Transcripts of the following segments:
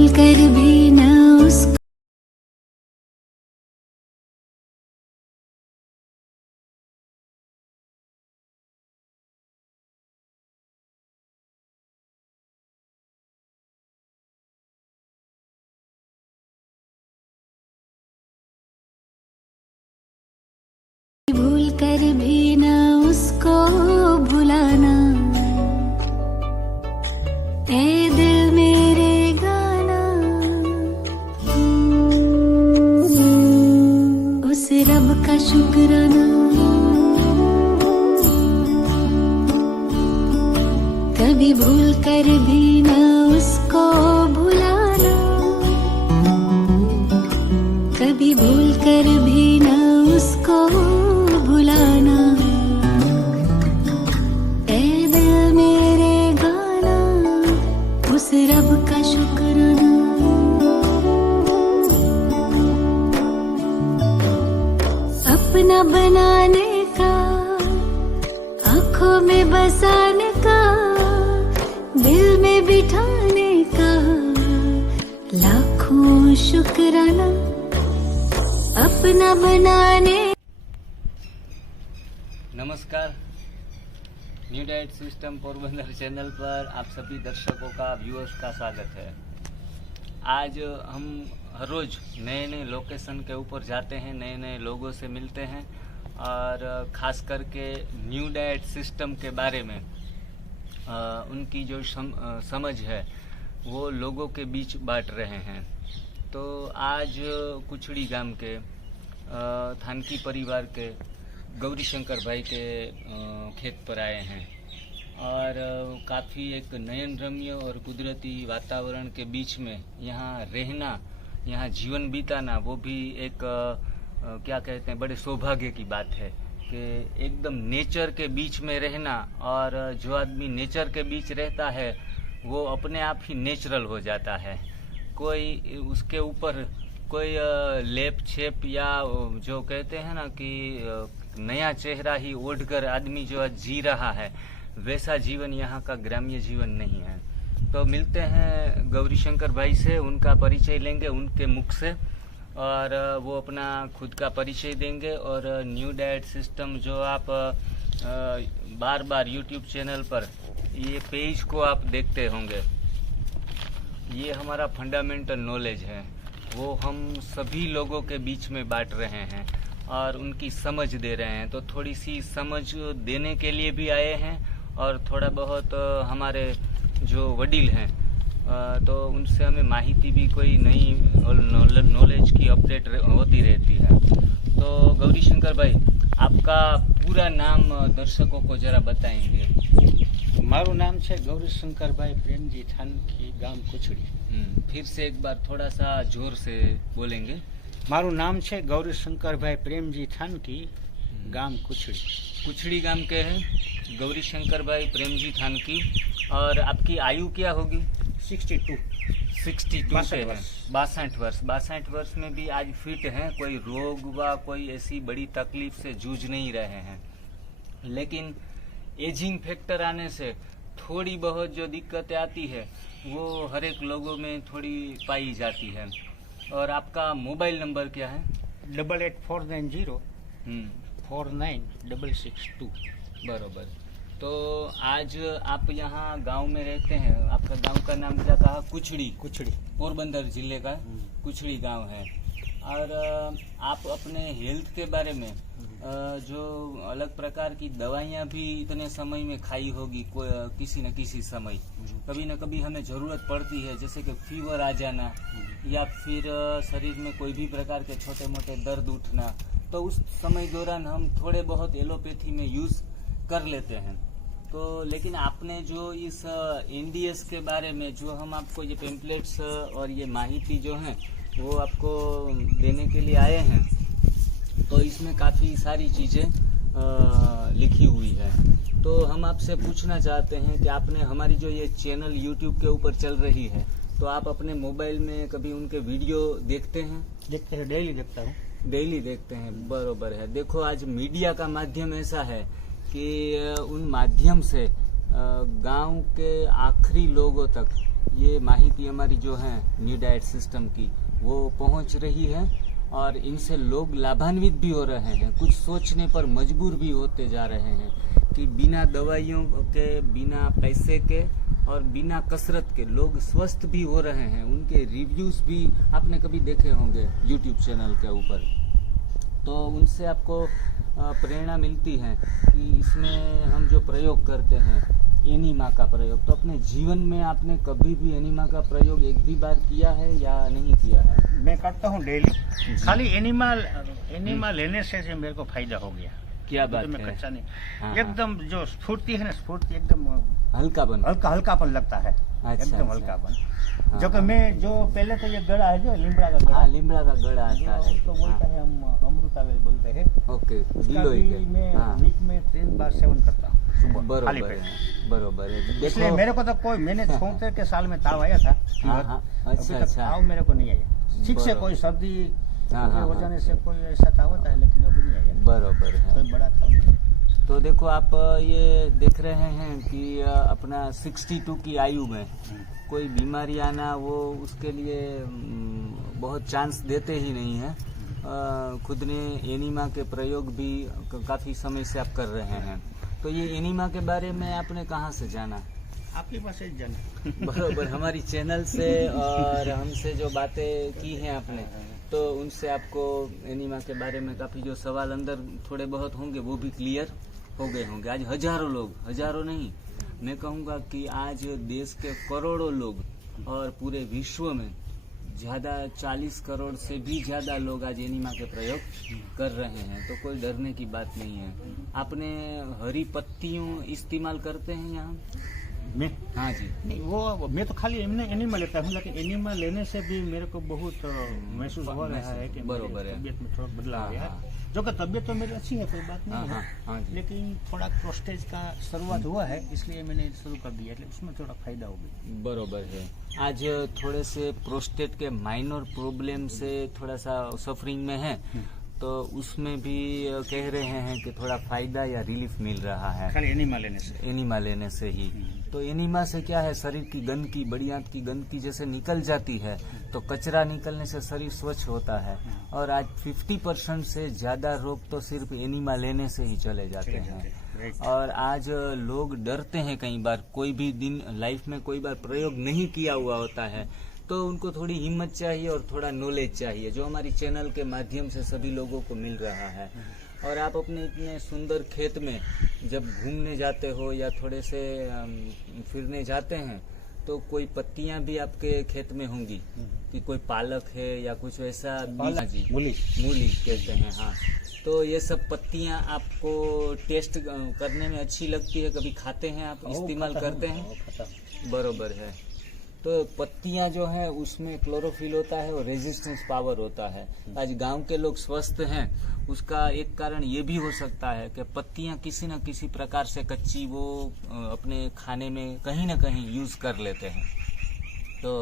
भूल कर भी न उसको भूल कर भी न उसको भुलाना। ए दिल मेरे गाना, उस रब का शुक्राना। कभी भूल कर भी न उसको भुलाना, कभी भूल कर भी न उसको भुलाना। ए दिल मेरे गाना, उस रब का शुक्राना। अपना बनाने का, आंखों में बसाने का, दिल में बिठाने का लाखों शुक्राना। अपना बनाने। नमस्कार, new diet system Porbandar channel पर आप सभी दर्शकों का, व्यूअर्स का स्वागत है। आज हम हर रोज़ नए नए लोकेशन के ऊपर जाते हैं, नए नए लोगों से मिलते हैं और ख़ास करके न्यू डाइट सिस्टम के बारे में उनकी जो समझ है वो लोगों के बीच बांट रहे हैं। तो आज कुछड़ी गांव के थानकी परिवार के गौरी शंकर भाई के खेत पर आए हैं और काफ़ी एक नयन रम्य और कुदरती वातावरण के बीच में यहाँ रहना, यहाँ जीवन बिताना, वो भी एक क्या कहते हैं, बड़े सौभाग्य की बात है कि एकदम नेचर के बीच में रहना। और जो आदमी नेचर के बीच रहता है वो अपने आप ही नेचुरल हो जाता है। कोई उसके ऊपर कोई लेप छेप या जो कहते हैं ना कि नया चेहरा ही ओढ़कर आदमी जो जी रहा है, वैसा जीवन यहाँ का ग्राम्य जीवन नहीं है। तो मिलते हैं गौरी शंकर भाई से, उनका परिचय लेंगे उनके मुख से और वो अपना खुद का परिचय देंगे। और न्यू डाइट सिस्टम जो आप बार बार यूट्यूब चैनल पर ये पेज को आप देखते होंगे, ये हमारा फंडामेंटल नॉलेज है, वो हम सभी लोगों के बीच में बांट रहे हैं और उनकी समझ दे रहे हैं। तो थोड़ी सी समझ देने के लिए भी आए हैं और थोड़ा बहुत हमारे जो वडील हैं तो उनसे हमें माहिती भी कोई नई नॉलेज की अपडेट होती रहती है। तो गौरी शंकर भाई, आपका पूरा नाम दर्शकों को जरा बताएंगे? मारू नाम है गौरी शंकर भाई प्रेमजी थानकी, गाम कुछड़ी। फिर से एक बार थोड़ा सा जोर से बोलेंगे। मारू नाम है गौरी शंकर भाई प्रेमजी थानकी, गाम कुछड़ी। कुछड़ी गांव के हैं गौरी शंकर भाई प्रेमजी थानकी। और आपकी आयु क्या होगी? 62 62 वर्ष। 62 वर्ष में भी आज फिट हैं, कोई रोग व कोई ऐसी बड़ी तकलीफ से जूझ नहीं रहे हैं। लेकिन एजिंग फैक्टर आने से थोड़ी बहुत जो दिक्कतें आती है वो हर एक लोगों में थोड़ी पाई जाती है। और आपका मोबाइल नंबर क्या है? 8849049662। बरोबर। तो आज आप यहाँ गांव में रहते हैं, आपका गांव का नाम क्या कहा? कुछड़ी। कुछड़ी पोरबंदर जिले का कुछड़ी गांव है। और आप अपने हेल्थ के बारे में जो अलग प्रकार की दवाइयाँ भी इतने समय में खाई होगी, किसी न किसी समय कभी न कभी हमें ज़रूरत पड़ती है, जैसे कि फीवर आ जाना या फिर शरीर में कोई भी प्रकार के छोटे मोटे दर्द उठना, तो उस समय दौरान हम थोड़े बहुत एलोपैथी में यूज़ कर लेते हैं। तो लेकिन आपने जो इस NDS के बारे में जो हम आपको ये पेम्पलेट्स और ये माहिती जो है वो आपको देने के लिए आए हैं, तो इसमें काफ़ी सारी चीज़ें लिखी हुई है। तो हम आपसे पूछना चाहते हैं कि आपने हमारी जो ये चैनल YouTube के ऊपर चल रही है, तो आप अपने मोबाइल में कभी उनके वीडियो देखते हैं? देखते हैं, डेली देखता हूँ। डेली देखते हैं, बरोबर है। देखो, आज मीडिया का माध्यम ऐसा है कि उन माध्यम से गांव के आखिरी लोगों तक ये माहिती हमारी जो है न्यू डाइट सिस्टम की वो पहुंच रही है और इनसे लोग लाभान्वित भी हो रहे हैं। कुछ सोचने पर मजबूर भी होते जा रहे हैं कि बिना दवाइयों के, बिना पैसे के और बिना कसरत के लोग स्वस्थ भी हो रहे हैं। उनके रिव्यूज़ भी आपने कभी देखे होंगे यूट्यूब चैनल के ऊपर, तो उनसे आपको प्रेरणा मिलती है कि इसमें हम जो प्रयोग करते हैं एनीमा का प्रयोग, तो अपने जीवन में आपने कभी भी एनीमा का प्रयोग एक भी बार किया है या नहीं किया है? मैं करता हूँ डेली। खाली एनिमा लेने से मेरे को फायदा हो गया। क्या बात मैं है। कच्चा नहीं, हाँ, एकदम जो स्फूर्ति है ना, स्फूर्ति एकदम हल्कापन। हल्कापन लगता है। अच्छा, एकदम अच्छा। हल्कापन। हाँ, जो कि हाँ। मैं जो पहले तो ये गड़ा है, जो लिमड़ा का गड़ा, हाँ, लिमड़ा का गड़ा आता है। तो बोलते हैं हम अमृतावेल बोलते हैं। ओके, उसका गिलोय भी के। मैं हाँ, वीक में 3 बार सेवन करता हूँ सुबह खाली बरोबर पेट। है, बरोबर है। इसलिए देखो, मेरे को तो कोई, मैंने 76 के साल में ताव आया था। हाँ, हाँ, अभी अच्छा, तक अच्छा। ताव मेरे को नहीं आया। ठीक से बरोबर। कोई सर्दी हाँ, हाँ, हो हाँ। जाने से कोई ऐसा ताव होता है, लेकिन अभी नहीं आया। बरोबर है। कोई बड़ा ताव नहीं है। तो देखो आप ये देख रहे हैं कि अपना 62 की आयु में कोई बीमारी आना, वो उसके लिए बहुत चांस देते ही नहीं है। खुद ने एनीमा के प्रयोग भी काफ़ी समय से आप कर रहे हैं, तो ये एनीमा के बारे में आपने कहाँ से जाना? आपके पास एक जन बरोबर, हमारी चैनल से और हमसे जो बातें की हैं आपने, तो उनसे आपको एनीमा के बारे में काफ़ी जो सवाल अंदर थोड़े बहुत होंगे वो भी क्लियर हो गए होंगे। आज हजारों लोग, हजारों नहीं, मैं कहूँगा कि आज देश के करोड़ों लोग और पूरे विश्व में ज़्यादा 40 करोड़ से भी ज़्यादा लोग आज एनीमा के प्रयोग कर रहे हैं, तो कोई डरने की बात नहीं है। आपने हरी पत्तियों इस्तेमाल करते हैं यहाँ? मैं हाँ जी। नहीं, वो मैं तो खाली एनिमा लेता हूँ, लेकिन एनिमा लेने से भी मेरे को बहुत महसूस हो रहा है कि बरोबर है। तबीयत में थोड़ा बदलाव हाँ, आया हाँ। है। जो कि तबीयत तो मेरी अच्छी है, कोई बात हाँ, नहीं हाँ, है, हाँ जी। लेकिन थोड़ा प्रोस्टेज का शुरुआत हुआ है, इसलिए मैंने शुरू कर दिया, એટલે उसमें थोड़ा फायदा हो गया। बरोबर है। आज थोड़े से प्रोस्टेट के माइनर प्रॉब्लम से थोड़ा सा सफरिंग में है, तो उसमें भी कह रहे हैं कि थोड़ा फायदा या रिलीफ मिल रहा है खाली एनिमा लेने से। एनीमा लेने से ही। तो एनीमा से क्या है, शरीर की गंदगी, बड़ी आंत की गंदगी जैसे निकल जाती है, तो कचरा निकलने से शरीर स्वच्छ होता है। और आज 50% से ज्यादा रोग तो सिर्फ एनीमा लेने से ही चले जाते हैं। और आज लोग डरते हैं, कई बार कोई भी दिन लाइफ में कोई बार प्रयोग नहीं किया हुआ होता है, तो उनको थोड़ी हिम्मत चाहिए और थोड़ा नॉलेज चाहिए, जो हमारी चैनल के माध्यम से सभी लोगों को मिल रहा है। और आप अपने इतने सुंदर खेत में जब घूमने जाते हो या थोड़े से फिरने जाते हैं, तो कोई पत्तियां भी आपके खेत में होंगी कि कोई पालक है या कुछ ऐसा बीज, जी मूली कहते हैं, हाँ। तो ये सब पत्तियां आपको टेस्ट करने में अच्छी लगती है, कभी खाते हैं आप, इस्तेमाल करते हैं? बरोबर है। तो पत्तियां जो है उसमें क्लोरोफिल होता है और रेजिस्टेंस पावर होता है। आज गांव के लोग स्वस्थ हैं, उसका एक कारण ये भी हो सकता है कि पत्तियां किसी न किसी प्रकार से कच्ची वो अपने खाने में कहीं न कहीं यूज कर लेते हैं। तो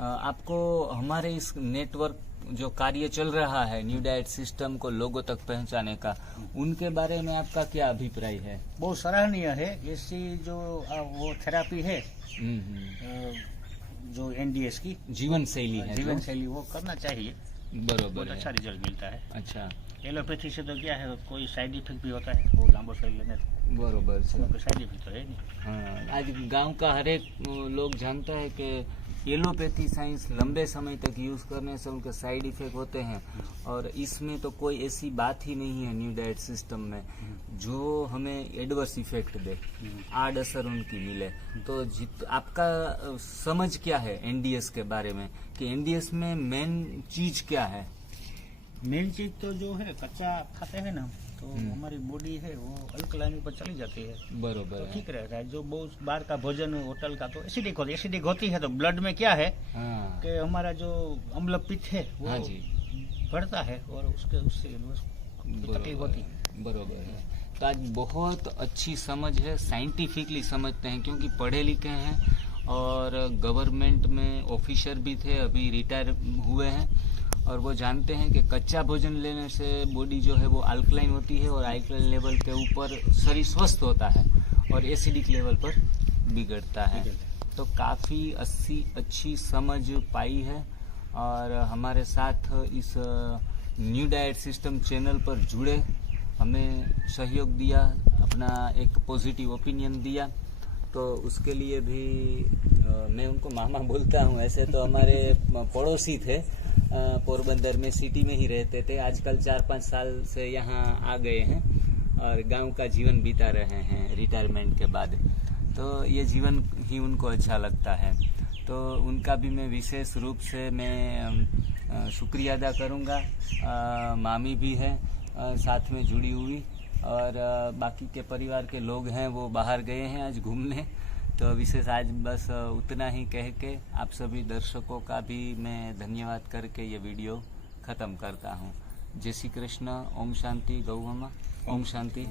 आपको हमारे इस नेटवर्क जो कार्य चल रहा है न्यू डाइट सिस्टम को लोगों तक पहुंचाने का, उनके बारे में आपका क्या अभिप्राय है? बहुत सराहनीय है। ऐसी जो वो थेरापी है, जो एनडीएस की जीवन शैली है, जीवन शैली, वो करना चाहिए। बरोबर, बहुत अच्छा रिजल्ट मिलता है। अच्छा, एलोपैथी से तो क्या है, कोई साइड इफेक्ट भी होता है, वो लांबो शैली लेने से। बरोबर से कोई साइड इफेक्ट तो है नहीं। हाँ, आज गांव का हर एक लोग जानता है कि एलोपैथी साइंस लंबे समय तक यूज करने से उनके साइड इफेक्ट होते हैं, और इसमें तो कोई ऐसी बात ही नहीं है न्यू डाइट सिस्टम में जो हमें एडवर्स इफेक्ट दे, आड़ असर उनकी मिले। तो आपका समझ क्या है एनडीएस के बारे में, कि एनडीएस में मेन चीज क्या है? मेन चीज तो जो है, कच्चा खाते हैं ना, तो हमारी बॉडी है वो अल्कलाइन पर चली जाती है। बरोबर, तो ठीक रहता है। जो बहुत बाहर का भोजन होटल का, तो एसिडिक होती है, तो ब्लड में क्या है कि हमारा जो अम्ल पित्त है वो हाँ जी बढ़ता है, और उससे तकलीफ होती है। बरोबर है। तो आज बहुत अच्छी समझ है, साइंटिफिकली समझते हैं, क्योंकि पढ़े लिखे हैं और गवर्नमेंट में ऑफिसर भी थे, अभी रिटायर हुए हैं, और वो जानते हैं कि कच्चा भोजन लेने से बॉडी जो है वो अल्कलाइन होती है, और अल्कलाइन लेवल के ऊपर शरीर स्वस्थ होता है और एसिडिक लेवल पर बिगड़ता है। तो काफ़ी अच्छी समझ पाई है और हमारे साथ इस न्यू डाइट सिस्टम चैनल पर जुड़े, हमें सहयोग दिया, अपना एक पॉजिटिव ओपिनियन दिया। तो उसके लिए भी मैं उनको मामा बोलता हूँ। ऐसे तो हमारे पड़ोसी थे, पोरबंदर में सिटी में ही रहते थे। आजकल 4-5 साल से यहाँ आ गए हैं और गांव का जीवन बिता रहे हैं रिटायरमेंट के बाद। तो ये जीवन ही उनको अच्छा लगता है। तो उनका भी मैं विशेष रूप से मैं शुक्रिया अदा करूँगा। मामी भी है साथ में जुड़ी हुई और बाकी के परिवार के लोग हैं वो बाहर गए हैं आज घूमने। तो विशेष आज बस उतना ही कह के आप सभी दर्शकों का भी मैं धन्यवाद करके ये वीडियो ख़त्म करता हूँ। जय श्री कृष्ण। ओम शांति। गौ मामा। ओम शांति।